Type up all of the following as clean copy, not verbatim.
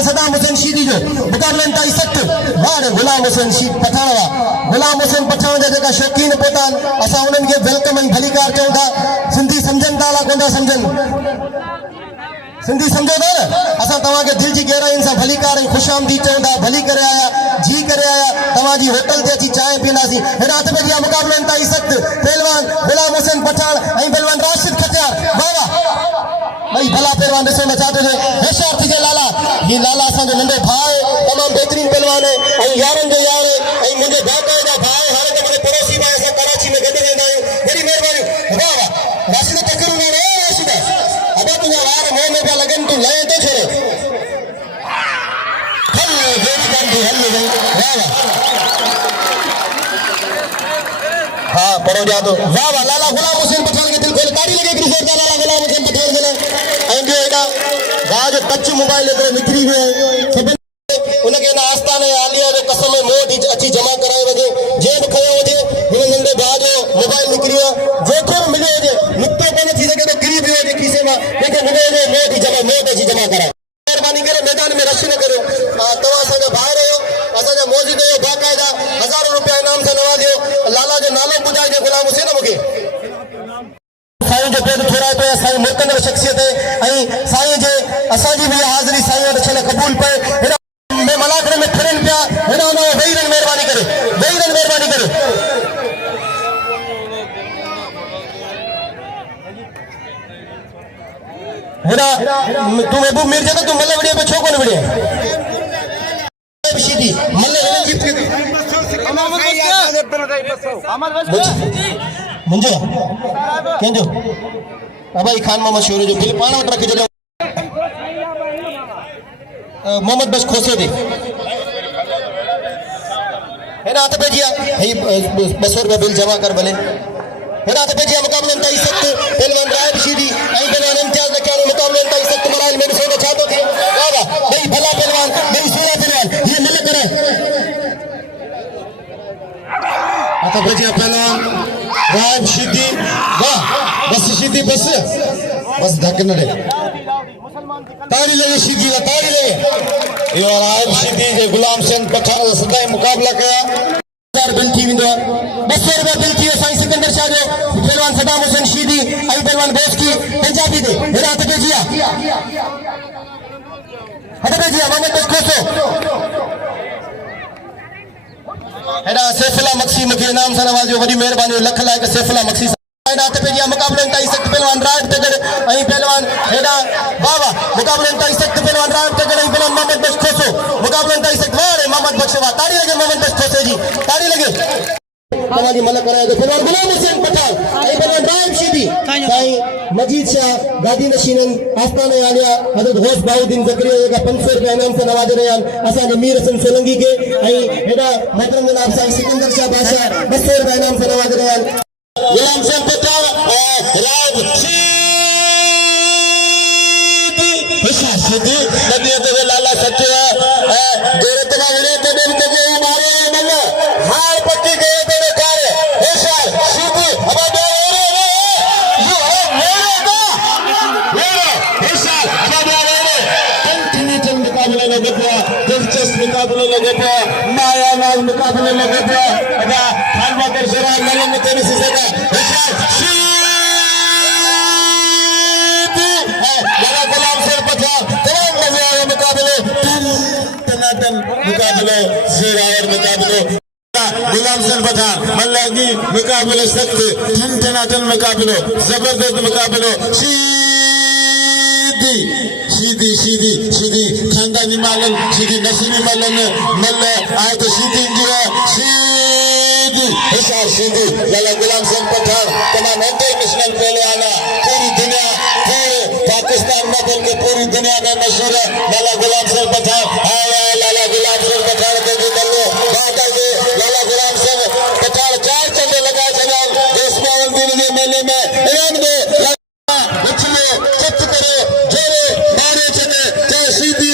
पहलवान सदाम हुसैन शीदी जो मुकाबलन ताई सख्त वार गुलाम हुसैन शीद पठान गुलाम हुसैन पठान जा शौकीन पोतान असां उन्हनि खे वेलकम ऐं भलीकार चऊं था। सिंधी सम्झनि था अला कोन था सम्झनि? सिंधी सम्झो था न? असां तव्हांखे दिलि जी गहराइनि सां भलीकार ऐं ख़ुशि आमदीद चऊं था। भली करे आया, जी करे आया, तव्हांजी होटल ते अची चांहि पीअंदासीं। हेॾा हथ में ॾिया मुकाबलन ताई सख्त पहलवान गुलाम हुसैन पठान ऐं पहलवान राशिद खटियार। वाह वाह भाई भला पहलवान ॾिसो न छा थो थिए। होशियार थी जे लाला, ही लाला असांजो नंढो भाउ आहे, तमामु बहितरीन पहलवान आहे ऐं यारनि जो यार ऐं मुंहिंजे भाउ जा भाउ हाणे त मुंहिंजे पड़ोसी भाउ असां कराची में गॾु रहंदा आहियूं। वॾी महिरबानी। वाह वाह राशिद टकरूं न रे राशिद अबा तुंहिंजा वार मुंह में पिया लॻनि, तूं लहे थो छॾे। हाँ पढ़ो जा तो वाह वाह लाला गुलाम हुसैन पठान के दिल खोले ताड़ी लगे क्रिकेट का लाला गुलाम हुसैन पठान के लिए एंड एडा गाज टच मोबाइल एकरे निकरी हुए उनके ना आस्थान आलिया जो कसम मोट अच्छी जमा कराए वजे जे न खयो वजे हुन नंदे बाज मोबाइल निकरियो जेको मिले जे निकतो कोन थी सके तो गिरी पियो जे खीसे में लेकिन मिले जे मोट अच्छी जमा कराए। मेहरबानी करे मैदान में रश न करो। तवा सा भाई रहो असा जो मौजूद हो बाकायदा हजारों रुपया इनाम से नवाजियो। लाला जो नालो बुझाए जे गुलाम हुसैन मुके साईं जो पेड़ थोड़ा पे साईं मुतनर शख्सियत है ऐं साईं जे असांजी भी हाज़िरी साईं वटि छल क़बूल पे में मलाकड़े में खड़न पिया हेॾा न वेही रन मेहरबानी करे हेॾा तू महबूब मिर्जा तो तू मल्ल वड़े पे छो कोन वड़े शीदी मल्ल हिनन जी मुंजो केंजो बाबा ई खान मोहम्मद शोरे जो बिल पाण वटि रखी जॾहिं मोहम्मद बस खोसे थे हेॾा हथ पेजिया हे 200 रुपया बिल जमा कर भले। हेॾा हथ पेजिया मुकाबलन ताई सख्त पहलवान रायब शीदी ऐं पहलवान इम्तियाज लखियानी मुकाबलन ताई सख्त मराइल में ॾिसो त छा थो थिए। वाह वाह ॿई भला पहलवान ॿई सोला पहलवान ये मिल करे हथ पेजिया पहलवान रायब शीदी। वाह बस शीदी बस धक न दे ताड़ी लगे शीदी ला ताड़ी लगे। यो रायब शीदी जे गुलाम हुसैन पठान सदाई मुकाबला कया 1000 बिल थी विंदो 200 रुपया बिल थी साईं सिकंदर शाह जो पहलवान सदाम हुसैन शीदी ऐं पहलवान बोस की पंजाबी दे हेॾा हथ पेजिया मोहम्मद बस खोसो हेॾा सैफुल्ला मक्सी मूंखे इनाम सां नवाज़ियो। वॾी महिरबानी लख लाइक़ सैफुल्ला मक्सी हाथ पे मुकाबलन ताई सख्त पहलवान रायब तगड़ ऐं पहलवान हेॾा वाह वाह मुकाबलन ताई सख्त पहलवान रायब तगड़ ऐं पहलवान मोहम्मद बख्श खोसो मुकाबलन ताई सख्त वाह मोहम्मद बख्श वाह ताड़ी लगे मोहम्मद बख्श खोसे जी ताड़ी लगे तव्हांजी मल कराए तो पहलवान गुलाम हुसैन पठान ऐं पहलवान रायब शीदी साईं मजीद शाह गादी नशीनन आस्थाने आलिया हज़रत गौस बाउद्दीन ज़करिया जेका 500 रुपया इनाम सां नवाज़े रहिया आहिनि असांजे मीर हसन सोलंकी खे ऐं हेॾा मोहतरम जनाब साईं सिकंदर शाह बादशाह 200 रुपया इनाम सां नवाज़े रहिया आहिनि। गुलाम हुसैन पठान रायब शीदी नदिया ते लाला सच जेरे तना विले ते दिन के जे मारे मन हार पट्टी के ते कार होशियार शीदी अब दो यू मेरे होशियार अब दो मुकाबले लगे पिया दिलचस्प मुकाबले लगे पिया माया नाल मुकाबले लगे पिया अदा खान बकर शरा नल में तेरी से का होशियार शीदी लाला गुलाम हुसैन पठान तमाम मजे आए मुकाबले तनातन मुकाबले ज़ोरावर मुकाबले गुलाम हुसैन पठान मल्लागी मुकाबले सख्त तनातन मुकाबले जबरदस्त मुकाबले शीदी खानदानी मालन शीदी नसीबी मालन मल्ल आए तो शीदी होशियार शीदी लाला गुलाम हुसैन पठान तमाम इंटरनेशनल पहले आना पूरी दुनिया पाकिस्तान में बल्कि पूरी दुनिया में मशहूर है लाला गुलाम हुसैन पठान। लाला गुलाम हुसैन पठान के जो बल्लो बात है लाला गुलाम हुसैन पठान 4 चंदे लगा चलान देश में दिन के मेले में ईरान में बच्चे चट करे जोरे मारे चले तो सीधी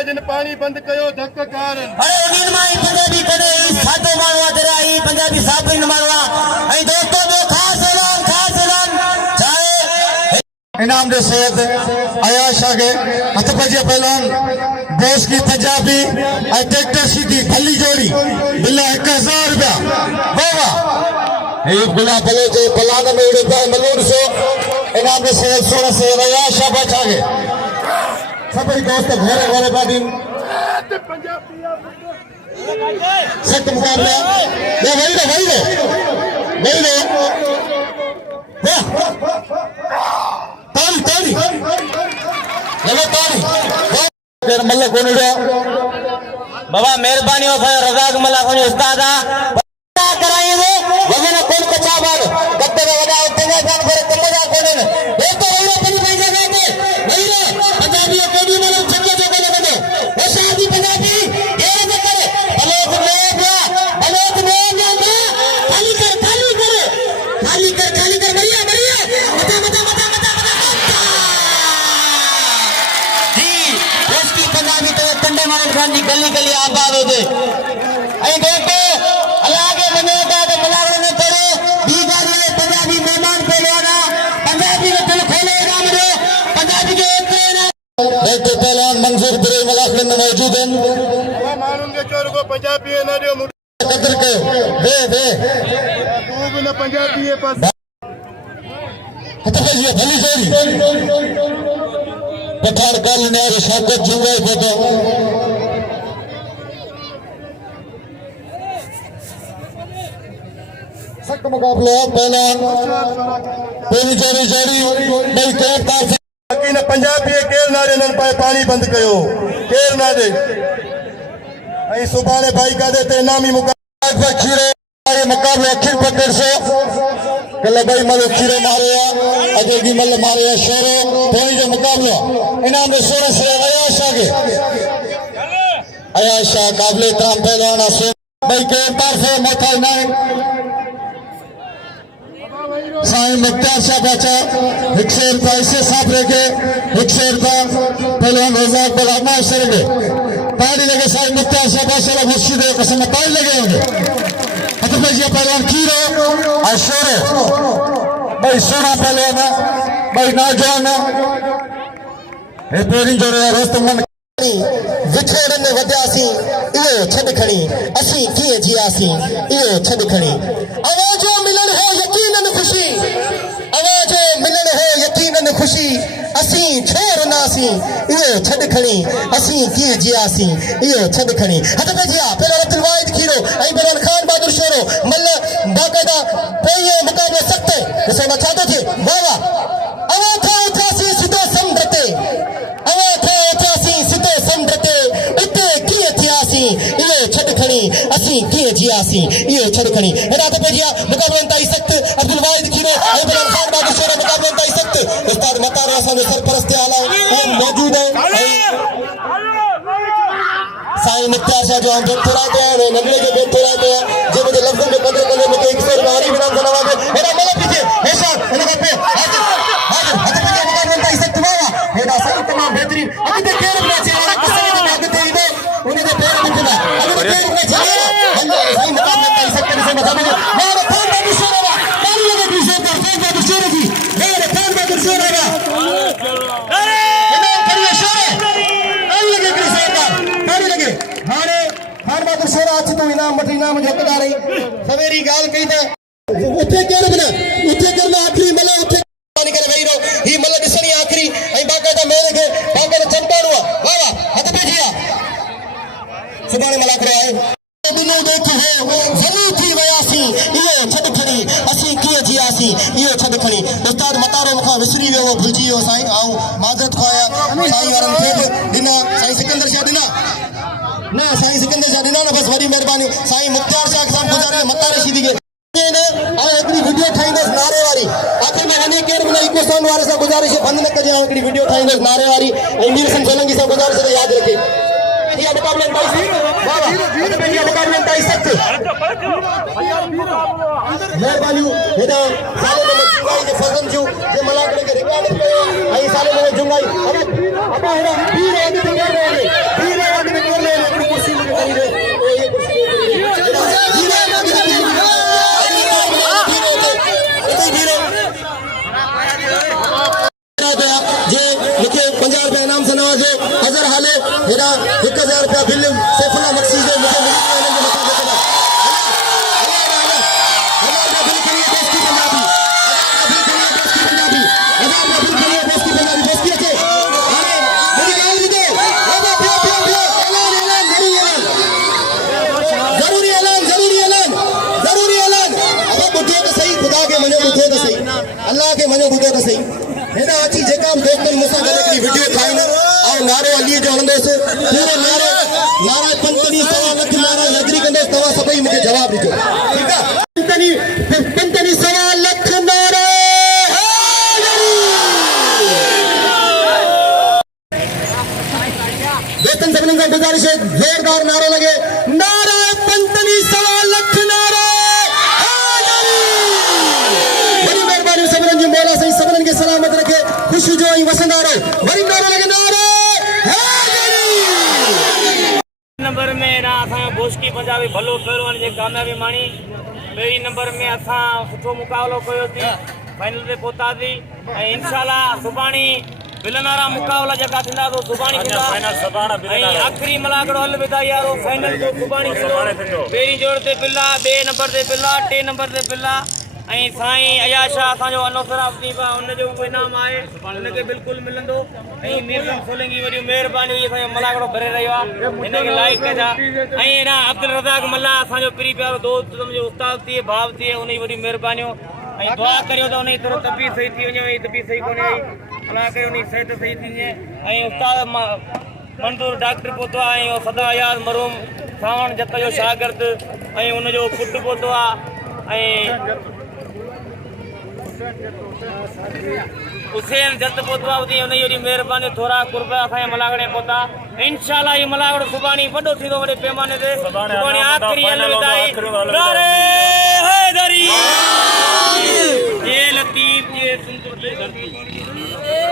जिन पानी बंद कयो धक कारण अरे उन्हीं माई पंजाबी करे सादो मारवा तेरा ई पंजाबी साफ इन मारवा ए दोस्तों जो खास ऐलान चाहे इनाम दे सैयद आयाशा के हथ पजे पहलवान देश की पंजाबी ट्रैक्टर सीधी भली जोड़ी बिल्ला 1000 रुपया बाबा ये बिल्ला भले जो बलाद में उड़े पाए मलूर सो इनाम में से 16 से रया शाबाश आगे सभी दोस्त घोड़े घोड़े पार्टी सख्त मुकाबला ये वही लो ताली ताली चलो ताली फिर मल्ल कौन उड़ा बाबा मेहरबानी हो भाई रजाक मला कोनी उस्ताद कराएंगे वजन कौन कच्चा बाल कत्ते का वजह उतने जान पर कत्ते जा कोने ने ये तो वही अपनी पैसे देते वही रे पंजाबी अकेडमी में छक्के जो कोने दे वो शादी पंजाबी ये न करे अलोक में ना खाली कर मरिया मता जी उसकी पंजाबी तो टंडे मारे गांधी गली गली आबाद हो दे आई देखो अल्लाह के बनेगा तो बुलाने में पड़े दीवार पंजाबी मेहमान पे लेना पंजाबी में दिल खोलेगा मुझे पंजाबी के देखते पहलवान मंजूर बिरे मलाखन में मौजूद हैं मारूंगे चोर को पंजाबी है ना जो कदर के दे तू भी ना पंजाबी है पास खतरे जी भली जोड़ी पठार काल ने शौकत जुड़े फोटो सख्त मुकाबला पहलवान पहली जोड़ी नहीं कैब तार बाकी ना पंजाबी है केर ना नन पाए पानी बंद कयो केर ना दे आई सुभाने भाई का देते इनामी मुकाबला खीरे ये मुकाबले अखिल पकड़ से कल भाई मल खीरे मारे अजय की मल मारे शेरो धोनी जो मुकाबला इनाम में 16 से अयाशा काबले तराम पहलवान भाई के तार से मथा नहीं साईं मुख्तार शाह बचा 100 रुपया इसे साफ रखे 100 रुपया पहलवान रजाक बलामा से लगे ताली लगे साईं मुख्तार शाह बचा मुर्शिद कसम ताली लगे होंगे हतफे जी पहलवान खीरो अशोरो भाई सोना पहलवान भाई नौजवान ये पेरी जोड़े रोस्तमन विछोड़न वधियासी इहो छॾ खणी असीं कीअं जियासीं इहो छॾ खणी आवाज़ो मिलन हो यकीनन खुशी आवाज़ो मिलन हो यकीनन खुशी असीं छो रुनासीं इहो छॾ खणी असीं कीअं जियासीं इहो छॾ खणी हथ पे जिया पहिरियों अब्दुल वाहिद खीरो ऐं पहलवान खान बहादुर शेरो मल्ल बाक़ाइदा पोइ मुक़ाबलो सख़्त ॾिसो न छा थो थिए वाह वाह अवा था उथियासीं सिधो समुंड ते अवा था उथियासीं सिधो समुंड ते उते कीअं थियासीं इहो छॾ खणी असीं कीअं जियासीं इहो छॾ खणी हेॾा त पेजिया मुक़ाबलो ताईं सख़्त अब्दुल वाहिद खीरो ऐं पहलवान खान बहादुर शेरो मुक़ाबलो ताईं सख़्त उस्ताद मतार असांजो सरपरस्त आला उहो मौजूद आहे साईं मुख्तार शाह जो हम बेठो रहते हैं नगले के बेठो रहते हैं जो मुझे लफ्ज़ों में कदर करने में 100 रुपया हरी विधान सभा में हेडा मला पीछे हेशा इनका पे हाजिर हद पे मुकाबला का इज्जत तुम्हारा हेडा सही तमाम बेहतरीन अभी तक पैर में चला किसी ने आगे दे दे उन्हें तो पैर में चला अभी तो पैर में चला हम सही मुकाबला का इज्जत करने से मतलब मेरा फोन पे दूसरा रहा ताली लगे दूसरे का फोन पे दूसरे की मेरे फोन पे दूसरा रहा अरे इधर करिए शोर ताली लगे दूसरे का ताली लगे हाने खान बहादुर शेरा अच्छी तो इनाम मत इनाम झोंकदा रही सवेरी गाल कही था उठे केर बना उठे करना आखिरी मला उठे पानी करे भाई रो ही मला दिसनी आखिरी ऐं बाकायदा मेरे के बाकायदा चंपाणो वाह वाह हथ पे जिया सुभाणे मला करो आए बिनो देख हो जली थी वयासी इहो छड खणी असी कीअं जियासी इहो छड खणी उस्ताद मतारो मुखां विसरी वियो भुलिजी वियो साईं आऊं माज़रत खाया साईं वारन खे बि ॾिना साईं सिकंदर शाह ॾिना ना साईं सिकंदर शाह ॾिना न बस वॾी महिरबानी साईं मुख्तार शाह के साथ गुज़ारे मतारे शीदी के हिकिड़ी वीडियो ठाहींदुसि नारे वारी आख़िर में वञे केरु बि न इको साउंड वारे सां गुज़ारिश बंदि न कजे हिकिड़ी वीडियो ठाहींदुसि नारे वारी ऐं नीलसन सोलंकी सां गुज़ारिश ते यादि रखे इहा मुक़ाबलनि ताईं मुक़ाबलनि ताईं सख़्त महिरबानियूं हेॾा साले में जुंगाई जे फज़न जूं जे मलाकड़े खे रिकॉर्ड कयो ऐं साले में जुंगाई अबा हेॾा पीर अॻिते केरु रहे पीर अॻिते केरु रहे हिकिड़ी कुर्सी में खणी रहे इहे कुर्सी जे मूंखे 50 रुपया नाम से नवाजो अजहर हाले हेरा 1000 रुपया बिल सैफुल्ला मक्सी जो मुझे मिली है उन्हें बता देना हजार बिल करिए देश की पंजाबी हजार बिल करिए देश की पंजाबी देश की अच्छे अरे मेरी गाल भी दो जरूरी ऐलान अब बुद्धो तो सही खुदा के मने बुद्धो तो सही अल्लाह के मने बुद्धो तो सही हेॾा अची जेका दोस्तनि मूंसां गॾु हिकिड़ी वीडियो ठाही न ऐं नारो अलीअ जो हलंदुसि पूरो नारा पंतनी 1.25 लख नारा नज़री कंदुसि तव्हां सभई मूंखे जवाबु ॾिजो ठीकु आहे पंतनी 1.25 लख नारा दोस्तनि सभिनीनि खां गुज़ारिश है ज़ोरदार नारो लॻे नारा पंतनी 1.25 लख नारा बड़ी मेहरबानी सभिनीनि जी मौला साईं सभिनीनि खे सलामत रखे खुशी जो ऐं वसंदा रहो वरी नारो लॻे नारा नंबर में ना असां बोस्की पंजाबी भलो पहिरियों जे कामयाबी माणी ॿई नंबर में असां सुठो मुक़ाबलो कयोसीं फाइनल ते पहुतासीं ऐं इंशाअल्लाह सुभाणे बिलनारा मुक़ाबला जेका थींदा तो सुभाणे थींदा ऐं आख़िरी मलाकड़ो हल विधा यारो फाइनल तो सुभाणे थींदो पहिरीं जोड़ ते बिल्ला ॿिए नंबर ते बिल्ला टे नंबर ते बिल्ला ऐं साईं अयाशा असांजो अनोसर अफ़ीफ़ा हुनजो उहो इनाम आहे हुनखे बिल्कुलु मिलंदो ऐं मीरज़म सोलंकी वॾी महिरबानी हुई असांजो मलाकड़ो भरे रहियो आहे हिनखे लाइक कजा ऐं न अब्दुल रज़ाक मल्ला असांजो प्री प्यारो दोस्त सम्झो उस्ताद थिए भाउ थिए हुनजी वॾी महिरबानियूं ऐं दुआ करियो त हुनजी थोरो तबीअत सही थी वञे तबीअत सही कोन्हे आई अलाह करे हुनजी सिहत सही थी वञे ऐं उस्ताद मंज़ूर डॉक्टर पहुतो आहे ऐं सदा आयाज़ मरूम सावण जत जो शागिर्द ऐं हुनजो पुटु पहुतो आहे ऐं हुसैन जत पहुतो आहे हुनजी वॾी महिरबानी थोरा कुर्ब असांजे मलागड़े पहुता इंशाअल्लाह हीउ मलागड़ो सुभाणे वॾो थींदो वॾे पैमाने ते सुभाणे आख़िरी हल विधाई